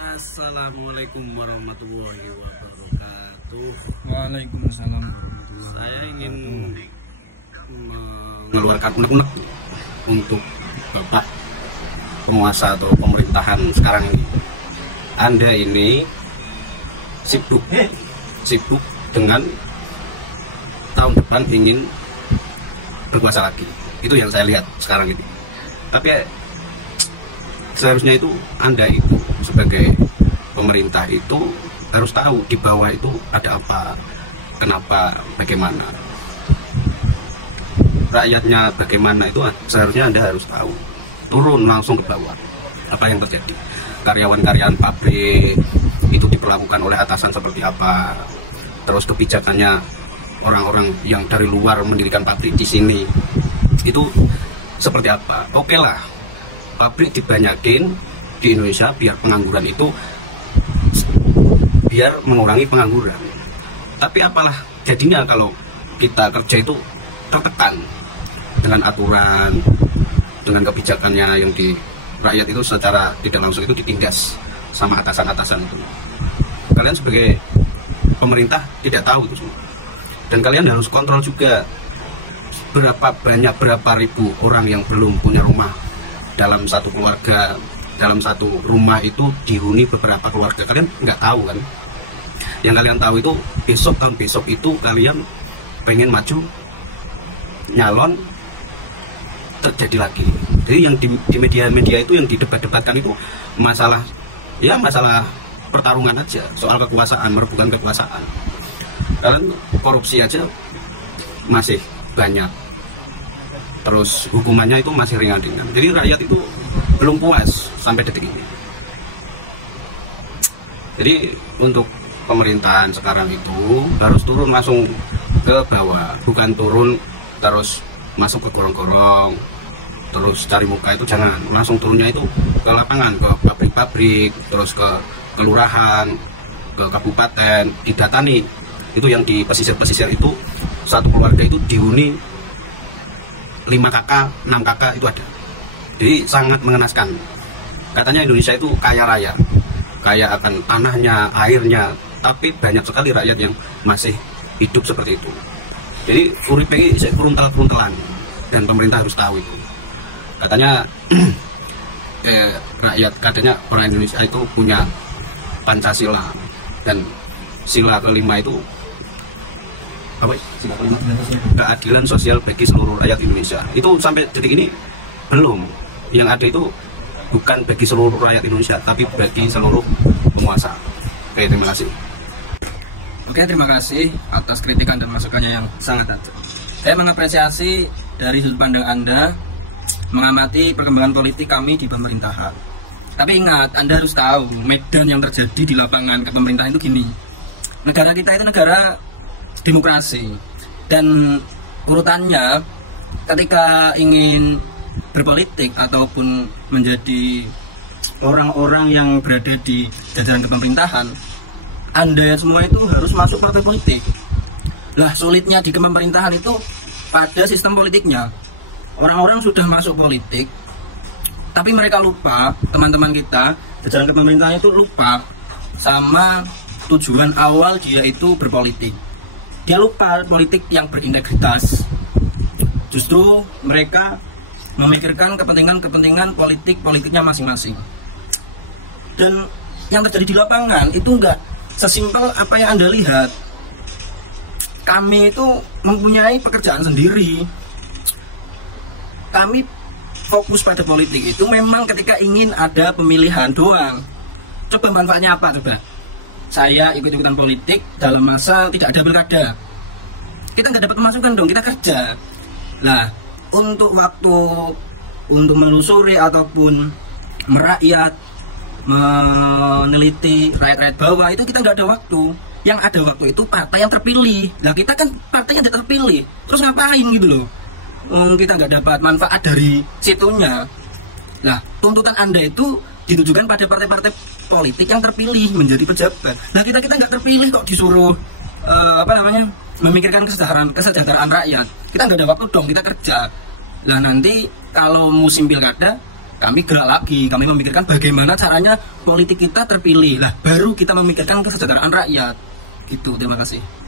Assalamualaikum warahmatullahi wabarakatuh. Waalaikumsalam. Saya ingin mengeluarkan unek-unek untuk Bapak penguasa atau pemerintahan sekarang ini. Anda ini sibuk dengan tahun depan ingin berkuasa lagi. Itu yang saya lihat sekarang ini. Tapi seharusnya itu Anda itu sebagai pemerintah itu harus tahu di bawah itu ada apa, kenapa, bagaimana. Rakyatnya bagaimana itu seharusnya Anda harus tahu. Turun langsung ke bawah. Apa yang terjadi? Karyawan-karyawan pabrik itu diperlakukan oleh atasan seperti apa? Terus kebijakannya orang-orang yang dari luar mendirikan pabrik di sini itu seperti apa? Oke lah, pabrik dibanyakin di Indonesia biar pengangguran itu biar mengurangi pengangguran. Tapi apalah jadinya kalau kita kerja itu tertekan dengan aturan, dengan kebijakannya yang di rakyat itu secara tidak langsung itu ditindas sama atasan-atasan itu. Kalian sebagai pemerintah tidak tahu itu semua. Dan kalian harus kontrol juga berapa ribu orang yang belum punya rumah. Dalam satu keluarga, dalam satu rumah itu dihuni beberapa keluarga. Kalian nggak tahu kan? Yang kalian tahu itu tahun besok itu kalian pengen maju nyalon terjadi lagi. Jadi yang di media-media itu yang didebat-debatkan itu masalah pertarungan aja, soal kekuasaan, merebutkan kekuasaan. Kalian korupsi aja masih banyak. Terus hukumannya itu masih ringan-ringan. Jadi rakyat itu belum puas sampai detik ini. Jadi untuk pemerintahan sekarang itu harus turun langsung ke bawah, bukan turun terus masuk ke gorong-gorong, terus cari muka. Itu jangan, langsung turunnya itu ke lapangan, ke pabrik-pabrik, terus ke kelurahan, ke kabupaten, didatangi. Itu yang di pesisir-pesisir itu satu keluarga itu dihuni 5 kakak, 6 kakak itu ada. Jadi sangat mengenaskan. Katanya Indonesia itu kaya raya, kaya akan tanahnya, airnya, tapi banyak sekali rakyat yang masih hidup seperti itu. Jadi uripe saya kuruntelan dan pemerintah harus tahu itu. Katanya katanya orang Indonesia itu punya Pancasila, dan sila kelima itu apa? Sila kelima, keadilan sosial bagi seluruh rakyat Indonesia. Itu sampai detik ini belum. Yang ada itu bukan bagi seluruh rakyat Indonesia, tapi bagi seluruh penguasa. Oke, terima kasih. Oke, terima kasih atas kritikan dan masukannya yang sangat tajam. Saya mengapresiasi dari sudut pandang Anda mengamati perkembangan politik kami di pemerintahan. Tapi ingat, Anda harus tahu medan yang terjadi di lapangan kepemerintahan itu gini. Negara kita itu negara demokrasi, dan urutannya ketika ingin berpolitik ataupun menjadi orang-orang yang berada di jajaran kepemerintahan, Anda semua itu harus masuk partai politik. Lah, sulitnya di kepemerintahan itu pada sistem politiknya. Orang-orang sudah masuk politik, tapi mereka lupa, teman-teman kita jajaran kepemerintahan itu lupa sama tujuan awal dia itu berpolitik. Dia lupa politik yang berintegritas. Justru mereka memikirkan kepentingan politiknya masing-masing. Dan yang terjadi di lapangan itu enggak sesimpel apa yang Anda lihat. Kami itu mempunyai pekerjaan sendiri. Kami fokus pada politik itu memang ketika ingin ada pemilihan doang. Coba manfaatnya apa coba? Saya ikut-ikutan politik dalam masa tidak ada pilkada. Kita nggak dapat pemasukan dong, kita kerja. Nah, untuk waktu untuk menelusuri ataupun merakyat, meneliti rakyat-rakyat bawah itu kita nggak ada waktu. Yang ada waktu itu partai yang terpilih. Nah, kita kan partai yang tidak terpilih. Terus ngapain gitu loh? Kita nggak dapat manfaat dari situnya. Nah, tuntutan Anda itu ditujukan pada partai-partai politik yang terpilih menjadi pejabat. Nah, kita nggak terpilih kok disuruh memikirkan kesejahteraan rakyat. Kita nggak ada waktu dong, kita kerja. Nah, nanti kalau musim pilkada kami gerak lagi, kami memikirkan bagaimana caranya politik kita terpilih. Lah baru kita memikirkan kesejahteraan rakyat. Gitu, terima kasih.